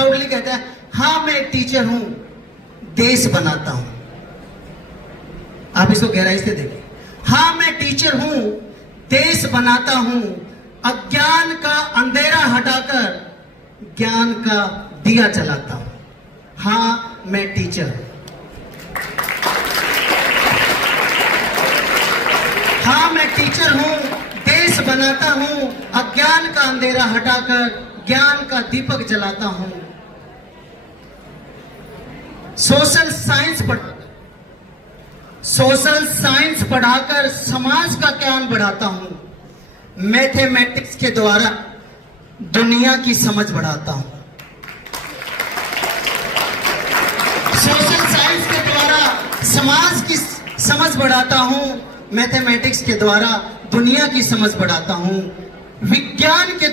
Proudly कहता है, हाँ मैं एक टीचर हूं, देश बनाता हूं। आप इसको गहराई से देखिए। हाँ मैं टीचर हूं, देश बनाता हूं, अज्ञान का अंधेरा हटाकर ज्ञान का दिया जलाता हूं। हाँ मैं टीचर हूं। हाँ मैं टीचर हूं, देश बनाता हूं, अज्ञान का अंधेरा हटाकर ज्ञान का दीपक जलाता हूं। सोशल साइंस पढ़ाकर समाज का ज्ञान बढ़ाता हूं। मैथमेटिक्स के द्वारा दुनिया की समझ बढ़ाता हूं। सोशल साइंस के द्वारा समाज की समझ बढ़ाता हूं। मैथमेटिक्स के द्वारा दुनिया की समझ बढ़ाता हूं। विज्ञान के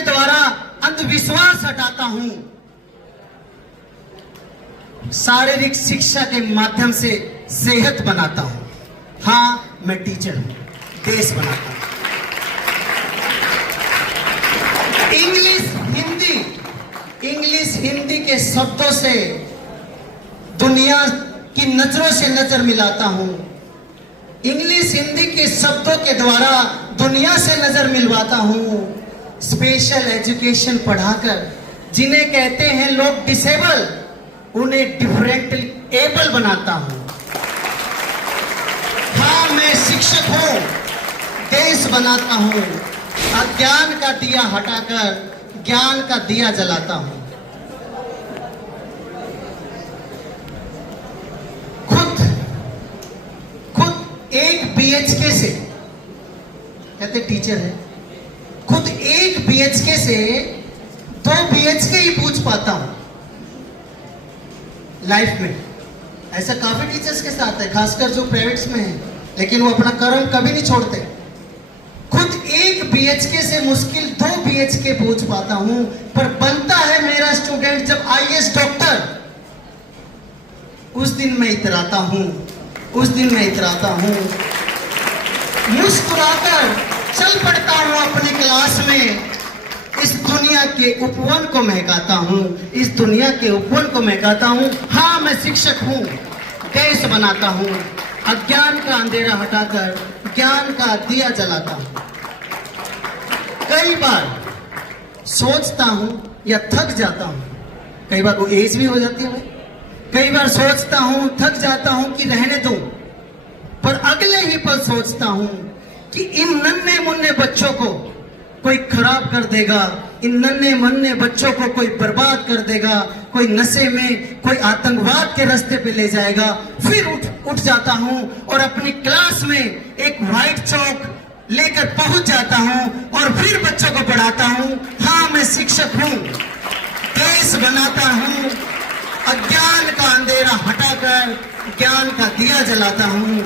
द्वारा अंधविश्वास हटाता हूं। शारीरिक शिक्षा के माध्यम से सेहत बनाता हूं। हाँ मैं टीचर हूं, देश बनाता हूं। इंग्लिश हिंदी के शब्दों से दुनिया की नजरों से नजर मिलाता हूं। इंग्लिश हिंदी के शब्दों के द्वारा दुनिया से नजर मिलवाता हूं। स्पेशल एजुकेशन पढ़ाकर जिन्हें कहते हैं लोग डिसेबल, उन्हें डिफरेंटली एबल बनाता हूं। हाँ मैं शिक्षक हूं, देश बनाता हूं, अज्ञान का दिया हटाकर ज्ञान का दिया जलाता हूं। खुद एक बीएचके से, कहते टीचर है, खुद एक बीएचके से 2 बीएचके ही पूछ पाता हूं लाइफ में। ऐसा काफी टीचर्स के साथ है, खासकर जो प्राइवेट्स में है, लेकिन वो अपना कर्म कभी नहीं छोड़ते। खुद एक बीएचके से मुश्किल 2 बीएचके पूछ पाता हूं, पर बनता है मेरा स्टूडेंट जब आईएएस डॉक्टर, उस दिन मैं इतराता हूं, मुस्कुराकर चल पड़ता हूं अपनी क्लास में। इस दुनिया के उपवन को महकाता हूं, हाँ मैं शिक्षक हूं, देश बनाता हूं, अज्ञान का अंधेरा हटाकर ज्ञान का दिया जलाता हूं। कई बार सोचता हूं या थक जाता हूं, कई बार वो एज भी हो जाती है भाई, कई बार सोचता हूं, थक जाता हूं कि रहने दो, पर अगले ही पल सोचता हूं कि इन नन्हे मुन्ने बच्चों को कोई खराब कर देगा, इन नन्हे मुन्ने बच्चों को कोई बर्बाद कर देगा, कोई नशे में, कोई आतंकवाद के रास्ते पे ले जाएगा। फिर उठ जाता हूं और अपनी क्लास में एक व्हाइट चौक लेकर पहुंच जाता हूं और फिर बच्चों को पढ़ाता हूं। हाँ मैं शिक्षक हूं, देश बनाता हूं, अज्ञान का अंधेरा हटाकर ज्ञान का दिया जलाता हूं।